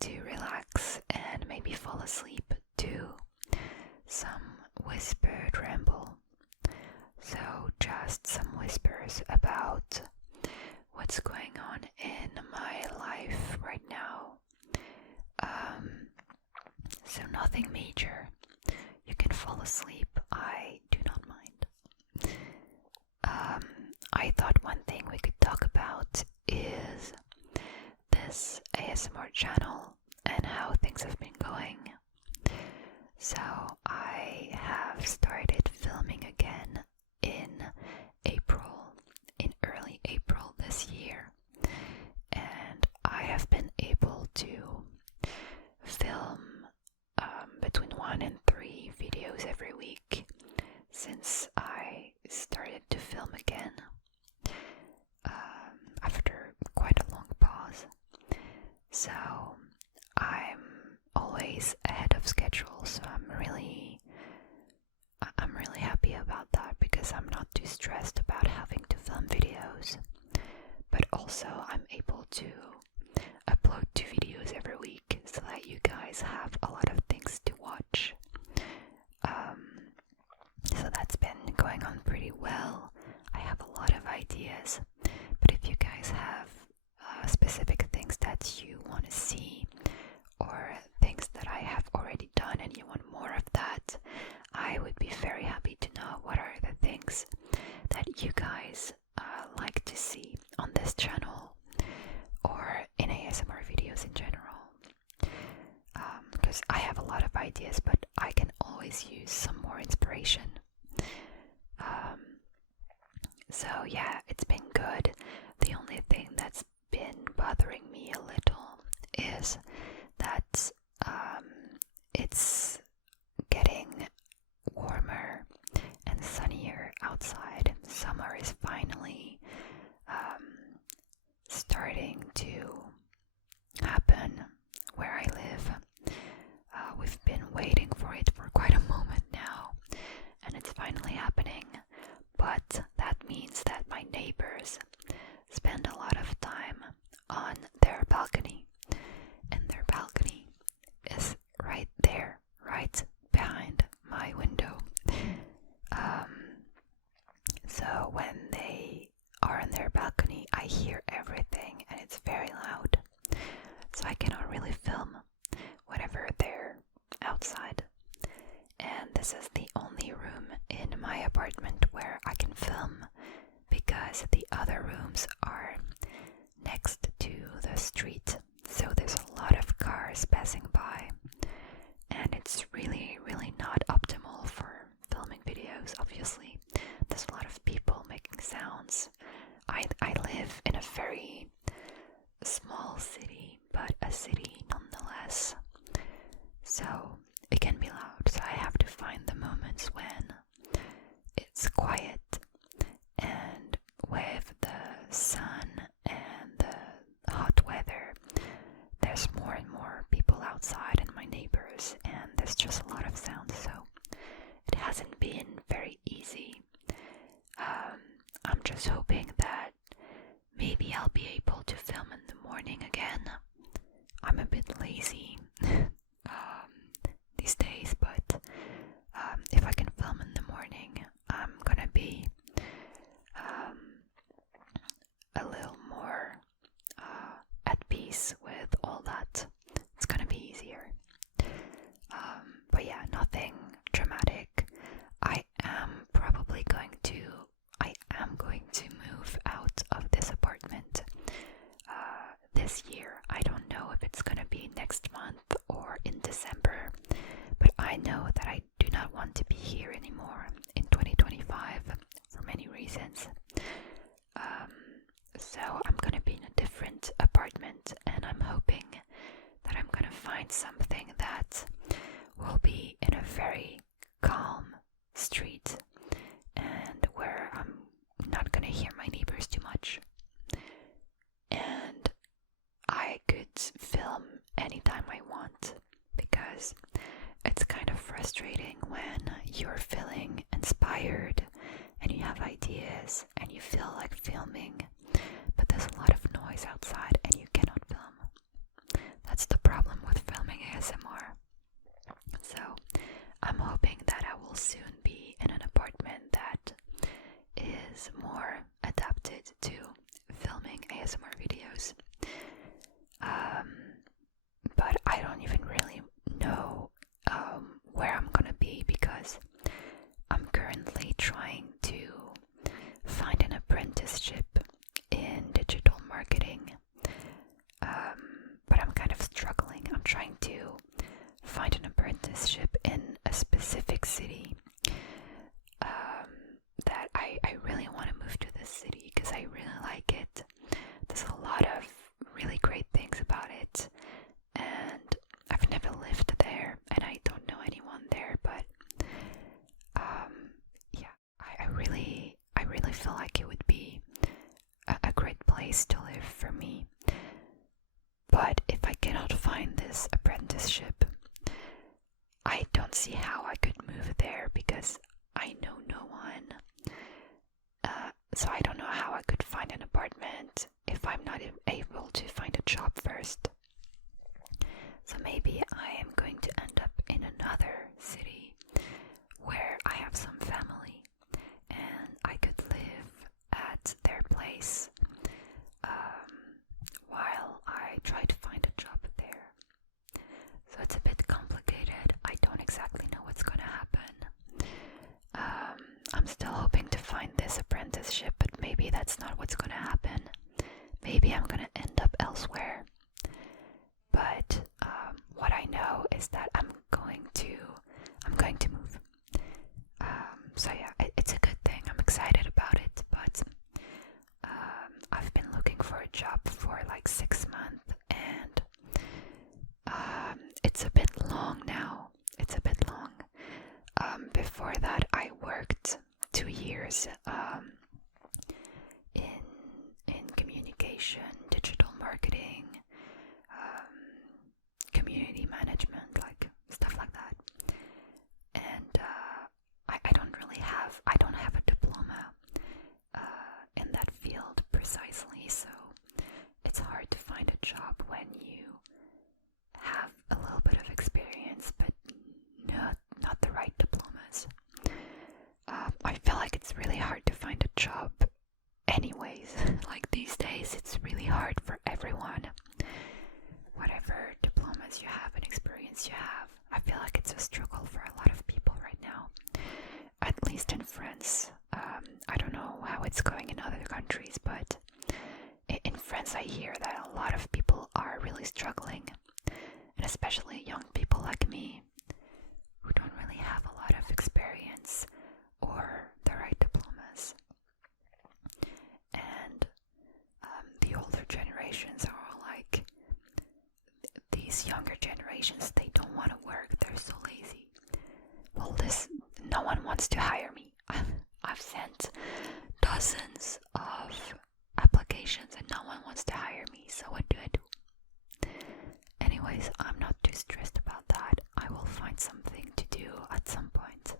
to relax and maybe fall asleep to some whispered ramble. So just some whispers about what's going on in my life right now. So nothing major. You can fall asleep. I do not mind. I thought one thing we could talk about is this ASMR channel and how things have been going. So I have started filming again in early April this year, and I have been able to film between 1 and 3 videos every week since I started to film again after quite a long pause. So I'm always ahead of schedule, so I'm really happy about that because I'm not too stressed about having to film videos, but also I'm able to upload 2 videos every week so that you guys have a lot of things to watch. So that's been going on pretty well. I have a lot of ideas, but if you guys have specific things that you want to see or things that I have already done and you want more of that, I would be very happy to know what are the things that you guys like to see on this channel or in ASMR videos in general. Because I have a lot of ideas, but I can always use some more inspiration. So yeah, it's been good. The only thing that's been bothering me a little is that it's getting warmer and sunnier outside. Summer is finally starting to happen where I live. We've been waiting for it for quite a moment now, and it's finally happening. But that means that my neighbors spend a lot of time on their balcony, and their balcony is right there, right behind my window. So when they are on their balcony, I hear everything and it's very loud. So I cannot really film whenever they're outside. And this is the only room in my apartment where I can film because the other rooms are next to the street. So there's a lot of cars passing by, and it's really not optimal for filming videos. Obviously, there's a lot of people making sounds. I live in a very small city, but a city nonetheless. So it can be loud. So I have to find the moments when it's quiet, and with the sun and the hot weather, there's more and more people outside and my neighbors, and there's just a lot of sound, so it hasn't been very easy. I'm just hoping that maybe I'll be able to film in the morning again. I'm a bit lazy these days, but if I can film in the morning, I'm gonna be a little more at peace with all that. It's gonna be easier. But yeah, nothing dramatic. I am going to move out of this apartment this year. I don't know if it's gonna be next month or in December, but I know that I do not want to be here anymore in 2025 for many reasons. So I'm gonna be in a different apartment, and I'm hoping that I'm gonna find something that will be in a very calm street and where I'm not gonna hear my neighbors too much. And I could film anytime I want, because it's kind of frustrating when you're feeling inspired and you have ideas and you feel like filming, but there's a lot of noise outside and you cannot film. That's the problem with filming ASMR. So I'm hoping that I will soon be in an apartment that is more adapted to filming ASMR videos. But I don't even really know where I'm gonna be, because I'm currently trying to find an apprenticeship in digital marketing. But I'm kind of struggling. I'm trying to find an apprenticeship in a specific city. That I really want to move to this city because I really like it. There's a lot of really great things about it, and I've never lived there and I don't know anyone there, but yeah, I really feel like it would be a great place to live for me. But if I cannot find this apprenticeship, I don't see how I could move there because I know no one. So I don't know how I could find an apartment if I'm not able to find a job first. So maybe I am going to end up in another city where I have some family and I could live at their place while I try to find a job there. So it's a bit complicated. I don't exactly know what's gonna happen. I'm still hoping to find this apprenticeship, but maybe that's not what's gonna happen. Maybe I'm gonna end up elsewhere. But what I know is that I'm going to move. So yeah, it's a good thing. I'm excited about it, but I've been looking for a job for like 6 months, and it's a bit long now. It's a bit long. Before that, I worked 2 years in communication, digital marketing, community management, like stuff like that. And I don't have a diploma in that field precisely, so it's hard to find a job when you have a little bit of experience, but not the right diplomas. I feel like it's really hard to find a job anyways. Like these days, it's really hard for everyone. Whatever diplomas you have and experience you have, I feel like it's a struggle for a lot of people right now. At least in France. I don't know how it's going in other countries, but in France I hear that a lot of people are really struggling, and especially young people like me who don't really have a lot of experience or the right diplomas. And the older generations are all like, these younger generations, they don't want to work, they're so lazy. Well, no one wants to hire me. I've sent dozens of applications and no one wants to hire me, so what do I do? Anyways, I'm not too stressed about that. I will find something to do at some point.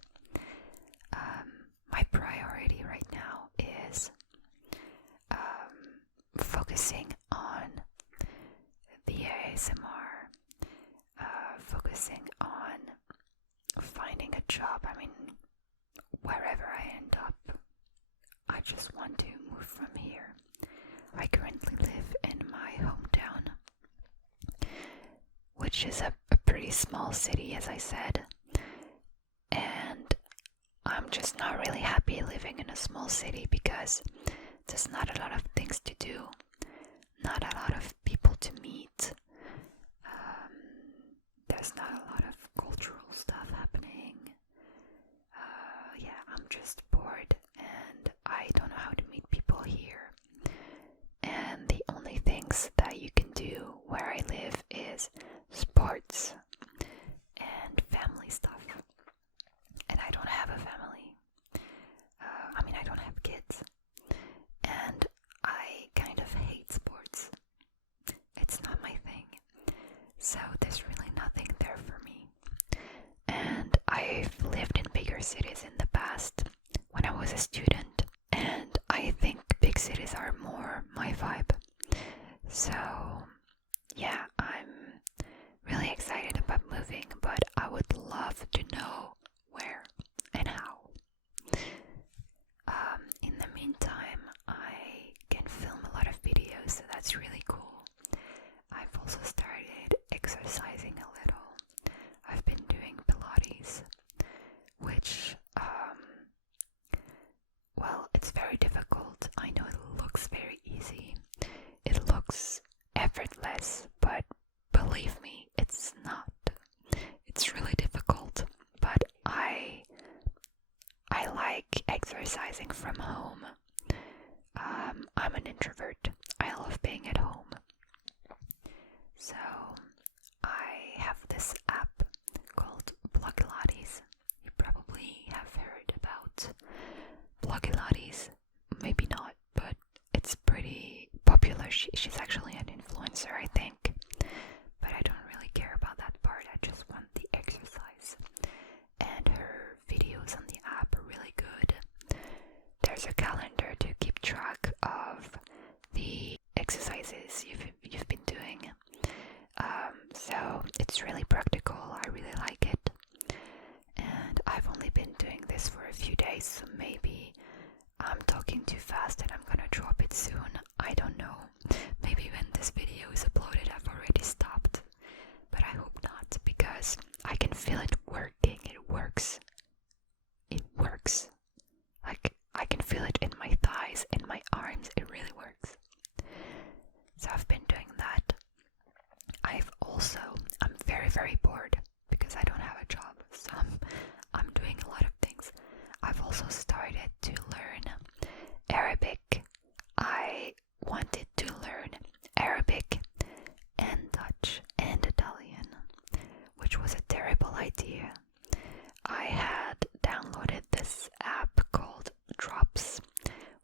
My priority right now is focusing on the ASMR, focusing on finding a job. I mean, wherever I end up, I just want to move from here. I currently live in my hometown, which is a pretty small city, as I said, and I'm just not really happy living in a small city because there's not a lot of things to do, not a lot of people to meet. There's not a lot of cultural stuff happening. Yeah, I'm just bored and I don't know how to meet people here. And the only things that you can do where I live is sports and family stuff. And I don't have a family. I don't have kids. And I kind of hate sports. It's not my thing. So there's really nothing there for me. And I've lived in bigger cities in the past when I was a student, and I think big cities are more my vibe. So yeah, I'm exercising from home. I'm an introvert. I love being at home. So I have this app called Pilates. You probably have heard about Pilates. Maybe not, but it's pretty popular. She's actually an influencer, I think. But I don't really care about that part. I just want the exercise. And her videos on the app are really good. There's a calendar to keep track of the exercises you've been doing. So it's really practical. I really like it. And I've only been doing this for a few days, so maybe I'm talking too fast and I'm gonna drop it soon. I don't know. Maybe when this video is uploaded I've already stopped. But I hope not, because I can feel it working. It works. It works. Like, I can feel it in my thighs, in my arms. It really works. So I've been doing that. I'm very, very bored because I don't have a job. So I'm doing a lot of things. I've also started to learn Arabic. I wanted to learn Arabic and Dutch and Italian, which was a terrible idea. I had downloaded this app called Drops,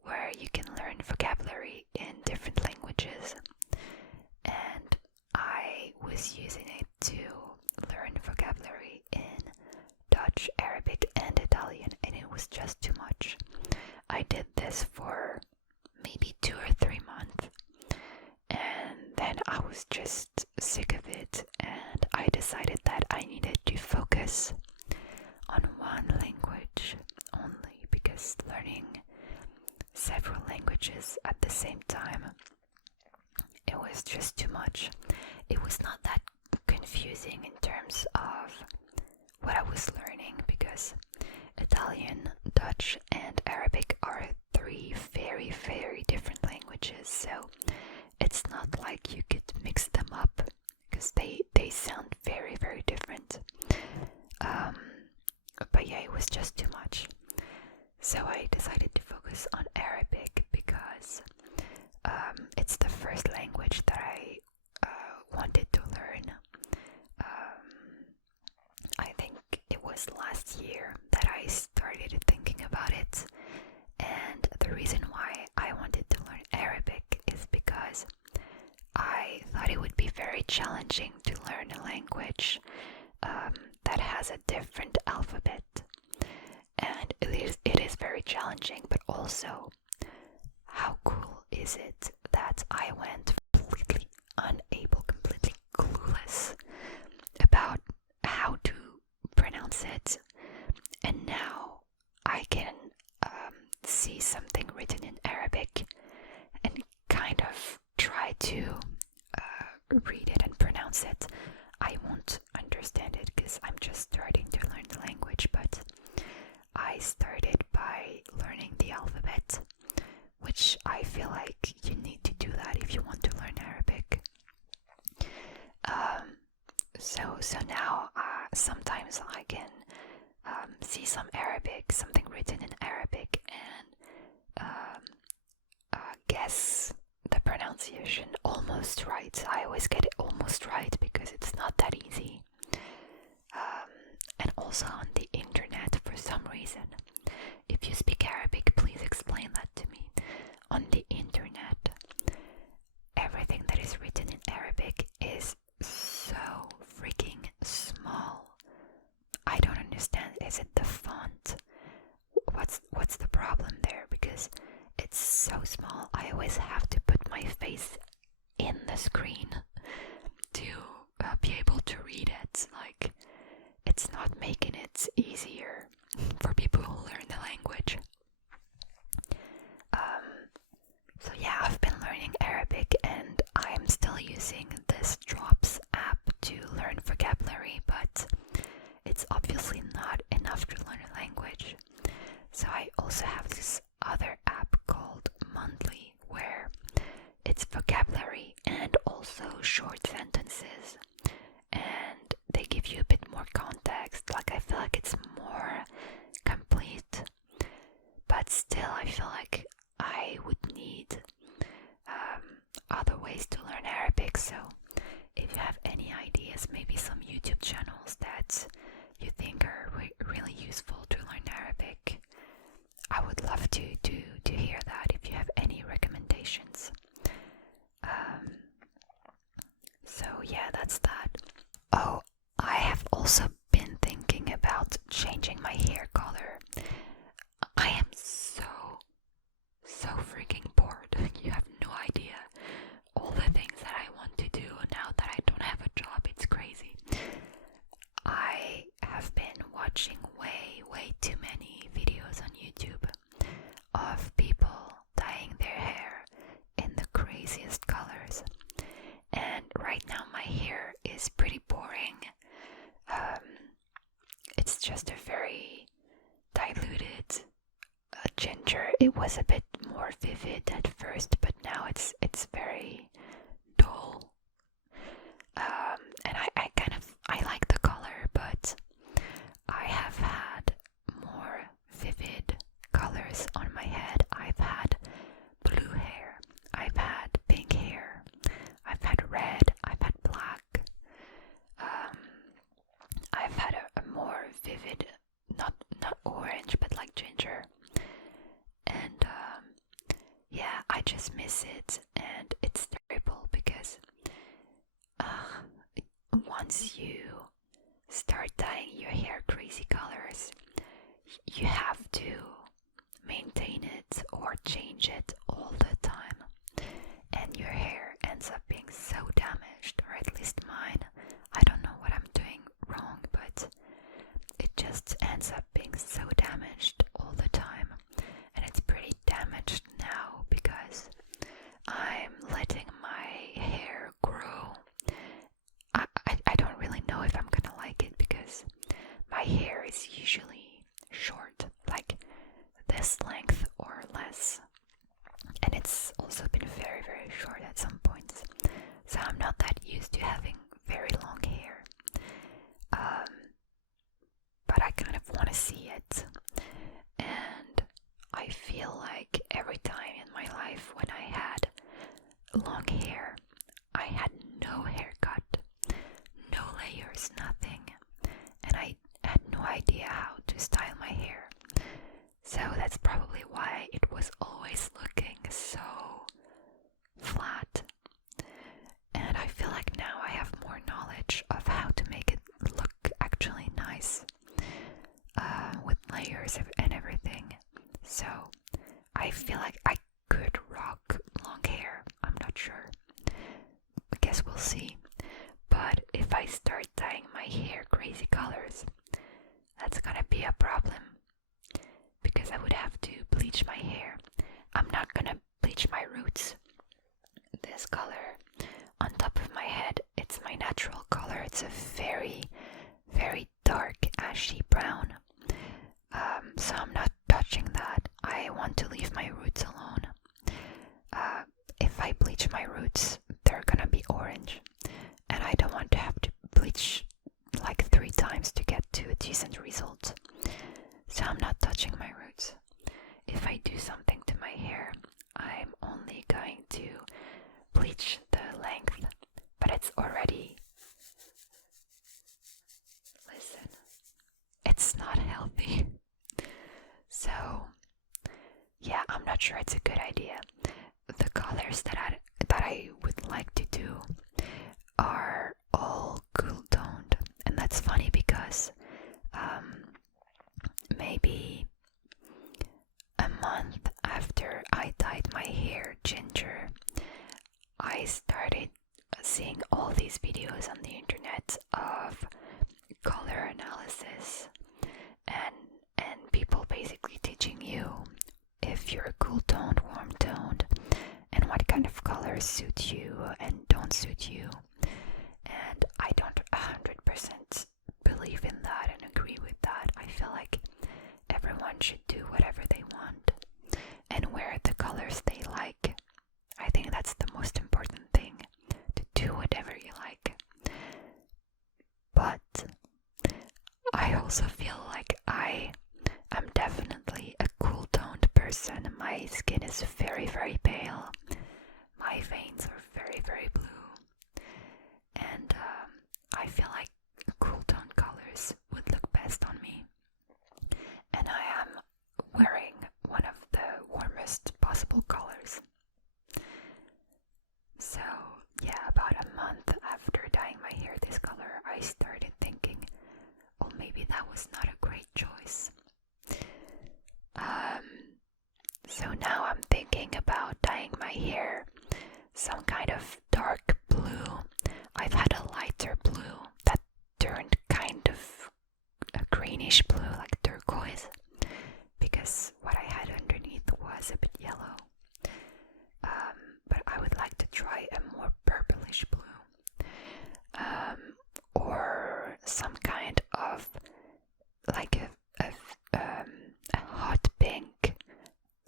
where you can learn vocabulary in different languages, and I was using it to learn vocabulary in Dutch, Arabic, and Italian, and it was just too much. I did this for maybe 2 or 3 months, and then I was just sick of it, and I decided that I needed to focus on one language only, because learning several languages at the same time, it was just too much. It was not that confusing in terms of what I was learning, because Italian, Dutch, and Arabic are 3 very, very different languages, so it's not like you could mix them up, because they sound very, very different. But yeah, it was just too much. So I decided to focus on Arabic because it's the first language that I wanted to learn. I think it was last year that I started thinking about it, and the reason why I wanted to learn Arabic is because I thought it would be very challenging to learn a language that has a different alphabet. And it is very challenging, but also, how cool is it that I went completely unable, completely clueless about how to pronounce it, and now I can see something written in Arabic and kind of try to read it and pronounce it. I won't understand it because I'm just starting to learn the language, but I started by learning the alphabet, which I feel like you need to do that if you want to learn Arabic. So now sometimes I can see some Arabic, something written in Arabic, and guess the pronunciation almost right. I always get it almost right because it's not that easy. And also on the internet, for some reason, if you speak Arabic, please explain that to me. On the internet, everything that is written in Arabic is so freaking small. I don't understand. Is it the font? What's the problem there? Because it's so small. I always have to put my face in the screen to be able to read it. Like, it's not making it easier for people who learn the language. So yeah, I've been learning Arabic, and I'm still using this Drops app to learn vocabulary, but it's obviously not enough to learn a language. So I also have this other app called Monthly, where it's vocabulary and also short sentences, and they give you a bit more context. Like, I feel like it's more complete, feel like I would need other ways to learn Arabic. So if you have any ideas, maybe some YouTube channels that you think are really useful to learn Arabic, I would love to hear that if you have any recommendations. So yeah, that's that. Oh, I have also been thinking about changing my hair color. I am so freaking bored. You have no idea. All the things that I want to do now that I don't have a job, it's crazy. I have been watching way too many videos on YouTube of people dyeing their hair in the craziest colors. And right now my hair is pretty boring. It's just a very diluted ginger. It was a bit more vivid at first, but now it's very dull. And I like the color, but I have had more vivid colors on my head. I've had blue hair, I've had pink hair, I've had red, I've had black. I've had a more vivid, not orange, but like ginger. And yeah, I just miss it, and it's terrible because once you start dyeing your hair crazy colors, you have to maintain it or change it all the time, and your hair ends up being so damaged, or at least mine. I don't know what I'm doing wrong, but it just ends up being so damaged all the time. And it's pretty damaged now because I'm letting my hair grow. I don't really know if I'm gonna like it because my hair is usually short, like this length or less. And it's also been very short at some points. So I'm not that used to having very long hair. But I kind of want to see it. And I feel like every time in my life when I had long hair, I had no haircut, no layers, nothing. And I had no idea how to style my hair. So that's probably why it was always looking so flat. And I feel like now I have more knowledge of how to make it look actually nice, with layers and everything. So I feel like I could rock long hair. I'm not sure. I guess we'll see. But if I start dyeing my hair crazy colors, that's gonna be a problem, because I would have to bleach my hair. I'm not gonna bleach my roots. This color on top of my head, it's my natural color. It's a very dark ashy brown. So I'm not touching that. I want to leave my roots alone. If I bleach my roots, they're gonna be orange, and I don't want to have to bleach like 3 times to get to a decent result. So I'm not touching my roots. If I do something to my hair, I'm only going to bleach the length, but it's already, listen, it's not healthy. So yeah, I'm not sure it's a good idea. The colors that I would like to do are all cool toned, and that's funny because maybe a month after I dyed my hair ginger, I started seeing all these videos on the internet of color analysis and people basically teaching you if you're cool toned, warm toned, and what kind of colors suit you and don't suit you. And I don't 100% believe in that and agree with that. I feel like everyone should do whatever they want and wear the colors they like. I think that's the most important thing, to do whatever you like. But I also feel like I am definitely a cool toned person. my skin is very, very pale. My veins are very, very blue. And I feel like cool tone colors would look best on me. And I am wearing one of the warmest possible colors. So yeah, about a month after dyeing my hair this color, I started thinking, oh, maybe that was not a great choice. So now I'm thinking about dyeing my hair some kind of dark blue. I've had a lighter blue that turned kind of a greenish blue, like turquoise, because what I had underneath was a bit yellow. But I would like to try a more purplish blue, or some kind of like a hot pink,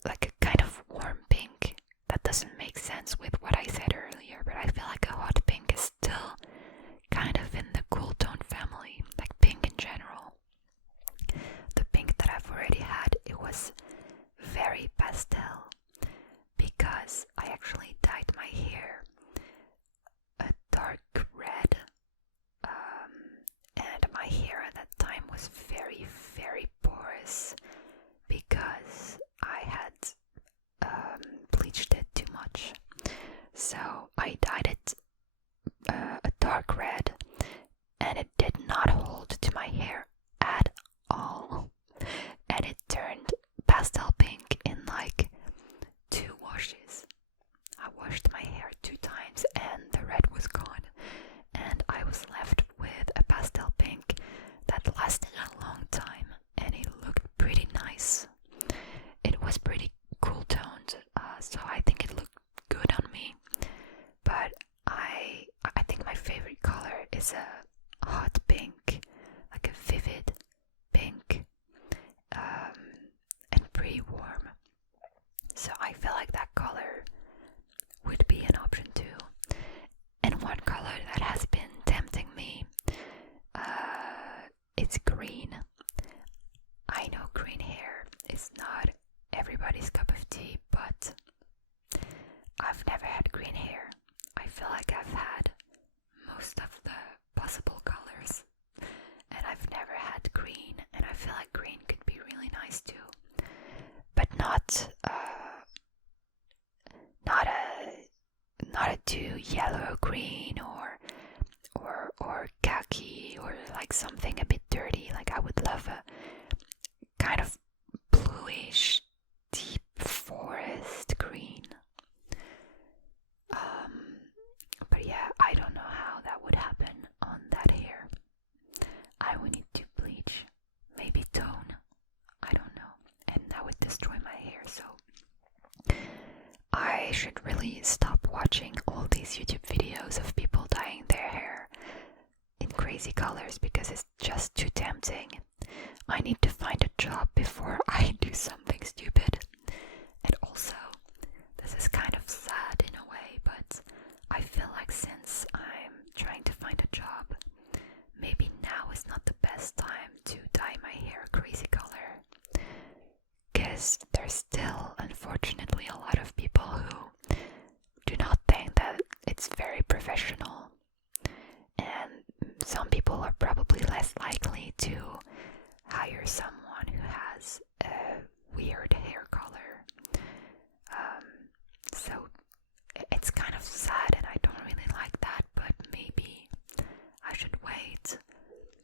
like a kind of warm pink. That doesn't make sense with what I said earlier, but I feel like a hot pink is still kind of in the cool tone family, like pink in general. The pink that I've already had, it was very pastel, because I actually dyed my hair a dark red, and my hair at that time was very, very porous because I had bleached it too much. So I dyed it a dark red, and it did not hold to my hair at all, and it turned pastel pink in like 2 washes. I washed my hair 2 times and the red was gone, and I was left with a pastel pink that lasted a long time, and it looked pretty nice. It was pretty cool toned, so I think it looked good on me. But I think my favorite color is a hot pink, like a vivid pink, and pretty warm. So I feel like that color would be an option too. And one color that has been tempting me, it's green. I know green hair is not everybody's cup of tea, but I've never had green hair. I feel like I've had most of the possible colors, and I've never had green, and I feel like green could be really nice too, but not a too yellow green or khaki, or like something a bit dirty. Like I would love a kind of bluish deep forest green. But yeah, I don't know how that would happen on that hair. I would need to bleach, maybe tone, I don't know, and that would destroy my hair. So I should really stop watching all these YouTube videos of people dyeing their hair in crazy colors, because it's just too tempting. I need to find a job before I do something stupid. And also, this is kind of sad in a way, but I feel like since I'm trying to find a job, maybe now is not the best time to dye my hair a crazy color. Because there's still, unfortunately, a lot of people who do not think that it's very professional. And some people are probably less likely to hire someone who has a weird hair color. So it's kind of sad, and I don't really like that, but maybe I should wait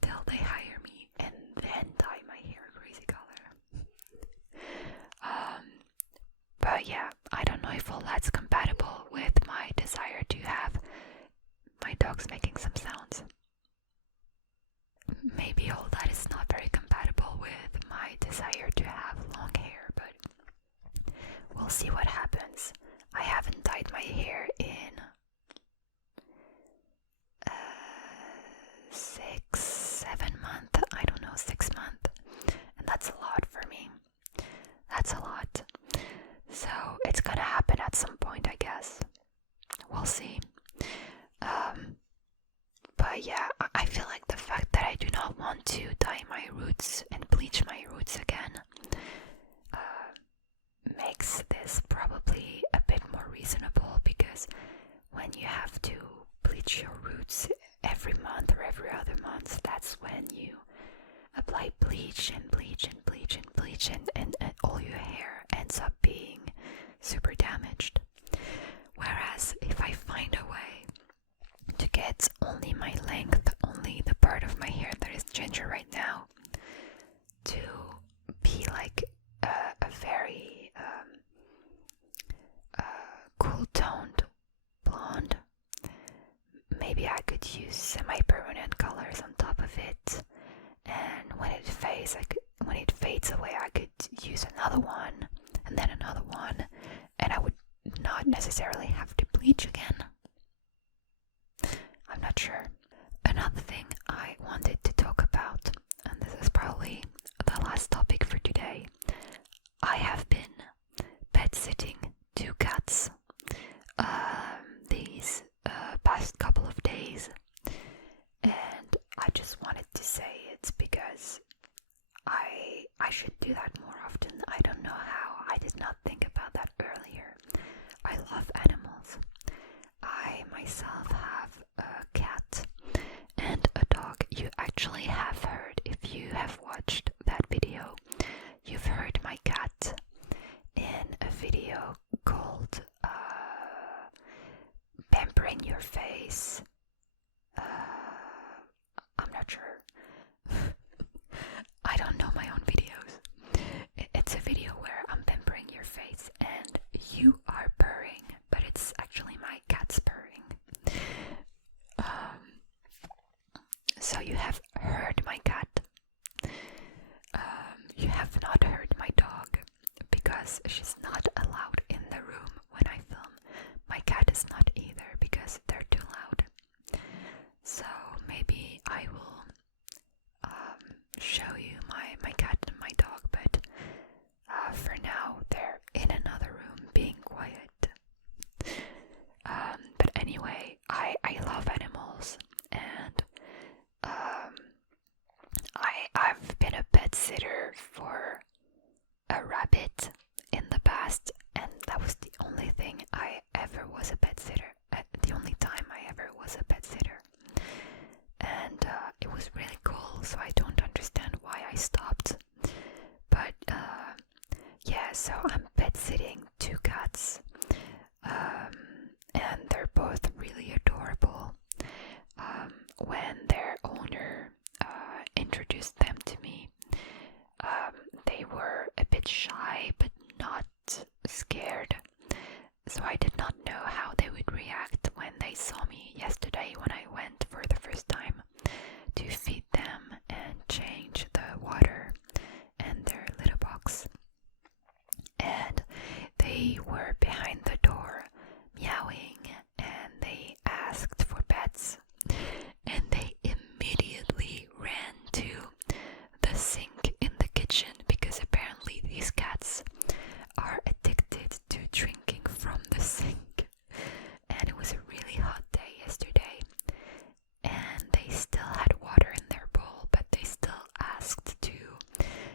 till they hire me and then dye my hair a crazy color. But yeah, I don't know if all that's compatible with my desire to have my dogs making some sounds. Maybe all that is not very compatible with my desire to have long hair, but we'll see what happens. I haven't dyed my hair in 6-7 months. I don't know, 6 months. And that's a lot for me. That's a lot. So it's gonna happen at some point, I guess. We'll see. But yeah, I feel like the fact that I do not want to dye my roots and bleach my roots again makes this probably a bit more reasonable, because when you have to bleach your roots every month or every other month, that's when you apply bleach and bleach and bleach and bleach, and all your hair ends up being super damaged. Whereas if I find a way to get only my length, only the part of my hair that is ginger right now, to be like a very cool toned blonde, maybe I could use semi-permanent colors on top of it, and when it fades away, I could use another one, and then another one, and I would not necessarily have to bleach again. I'm not sure. Another thing I wanted to talk about, and this is probably the last topic for today. I have been pet sitting 2 cats these past couple of days, and I just wanted to say it's because I should do that more often. I don't know how. I did not think about that earlier. I love animals. I myself have a cat and a dog. You actually have heard, if you have watched that video, you've heard my cat in a video called Pampering Your Face. I'm not sure. I don't know my own videos. It's a video where I'm pampering your face and you are purring, but it's actually my cat's purring. So you have heard my cat. You have not heard my dog, because she's not allowed in the room when I film. My cat is not either, because they're too loud. So maybe I will show you my cat and my dog, but for now they're in another room being quiet. But anyway, I love animals, and I've been a pet sitter for a rabbit in the past, and that was the only thing I ever was a pet sitter. The only time I ever was a pet sitter, and it was really cool. So I don't understand why I stopped. But yeah, so I'm pet sitting 2 cats, and they're both really adorable. When their owner introduced them to me, they were a bit shy but not scared, so I did not know how they would react when they saw me yesterday when I went for the first time to feed them and change the water and their litter box. And they were behind the door meowing, and they asked for pets, and they immediately ran to the sink in the kitchen, because apparently these cats are addicted to drinking from the sink. And it was a really hot day yesterday, and they still had water in their bowl, but they still asked to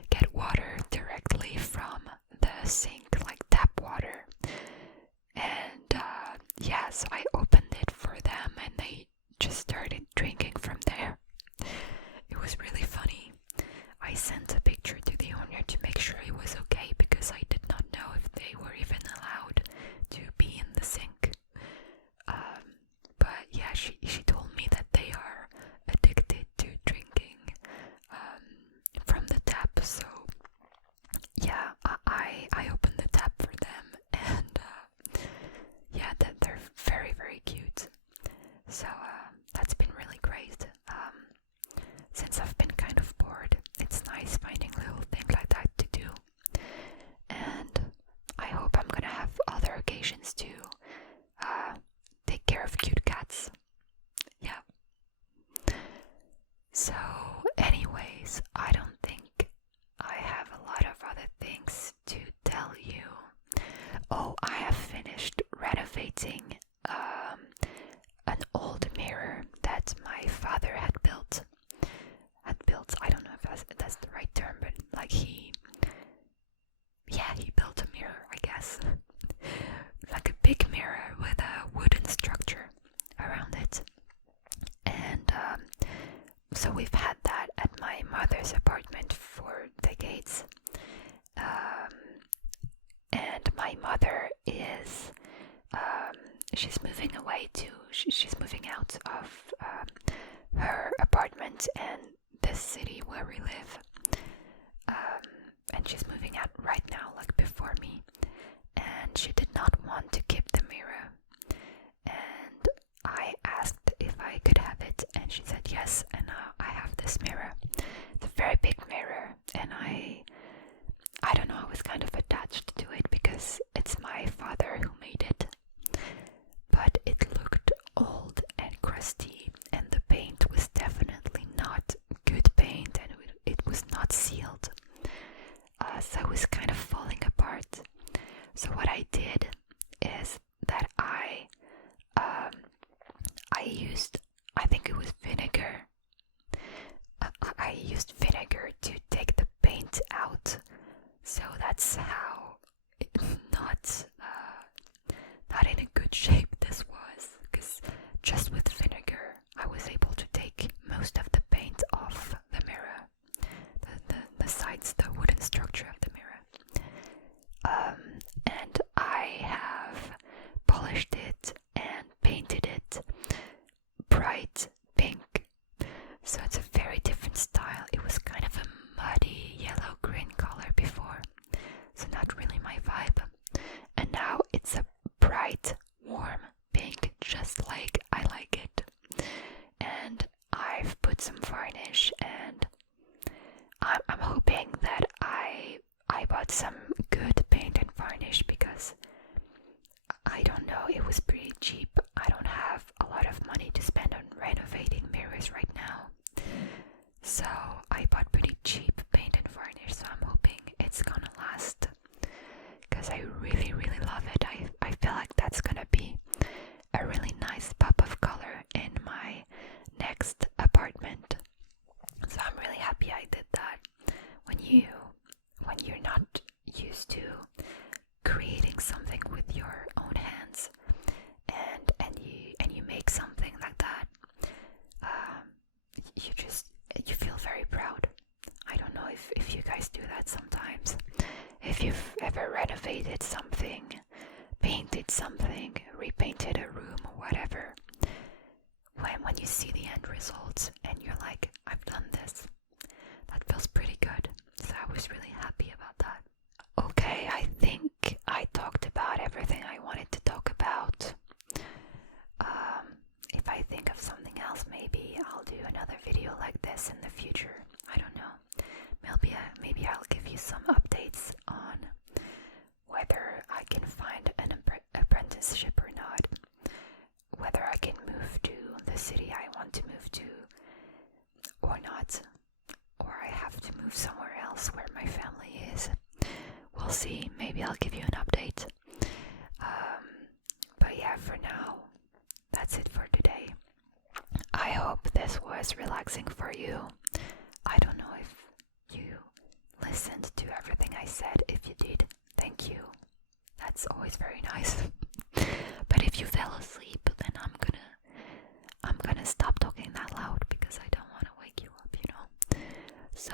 get water directly from the sink, like tap water. And yeah, so I opened it for them, and they just started drinking from there. It was really funny. I sent a picture to the owner to make sure it was okay, because I did not know if they were even allowed to be in the sink. But yeah, she told me that they are addicted to drinking from the tap. So yeah, I opened the tap for them, and yeah, that they're very, very cute. So that's been really great. Since I've been kind of bored, it's nice finding little things like that to do. And I hope I'm gonna have other occasions to take care of cute cats. Yeah. So anyways, I don't think I have a lot of other things to tell you. Oh, I have finished renovating an old mirror that my father had built. I don't know if that's the right term, but like he yeah, he built a mirror, I guess. Like a big mirror with a wooden structure around it. And so we've had that at my mother's apartment for decades. And my mother is, she's moving away to, she's moving out of her apartment and this city where we live. And she's moving out right now, like before me. And she did not want to keep the mirror. And I asked if I could have it, and she said yes, and now I have this mirror. It's a very big mirror, and I don't know, I was kind of attached to it because it's my father who made it. But it looked old and crusty, and the paint was definitely not good paint, and it was not sealed. So it was kind of falling apart. So what I did is that I used, I think it was vinegar. I used vinegar to take the paint out. So that's how not in a good shape this was, because just with vinegar I was able to take most of the paint off the mirror, the sides, the wooden structure of the mirror. And I have polished it and painted it bright pink. So it's a very different style. It was kind of a muddy yellow-green color before, so not really my vibe. And now it's a bright, warm pink, just like I like it. And I've put some varnish, and I'm hoping that I bought some good paint and varnish, because I don't know, it was pretty cheap. I don't have a lot of money to spend on renovating mirrors right now. So I bought pretty cheap paint and varnish, so I'm hoping it's gonna last, because I really, really love it. I feel like that's gonna be a really nice pop of color in my next apartment. So I'm really happy I did that. When you're not used to creating something with your own hands, and you make something like that, you feel very proud. I don't know if you guys do that sometimes. If you've ever renovated something, painted something, repainted a room or whatever, when you see the end result and you're like, I've done this, that feels pretty good. So I was really happy about that. Okay, I think I talked about everything I wanted to talk about. If I think of something else, maybe I'll do another video like this in the future. I don't know. Maybe I'll give you some updates on whether I can find an apprenticeship or not, whether I can move to the city I want to move to or not, or I have to move somewhere else where my family is. We'll see. Maybe I'll give you an update. But yeah, for now, that's it for today. I hope this was relaxing for you. I don't know if you listened to everything I said. If you did, thank you. That's always very nice. But if you fell asleep, then I'm gonna stop talking that loud, because I don't want to wake you up, you know. So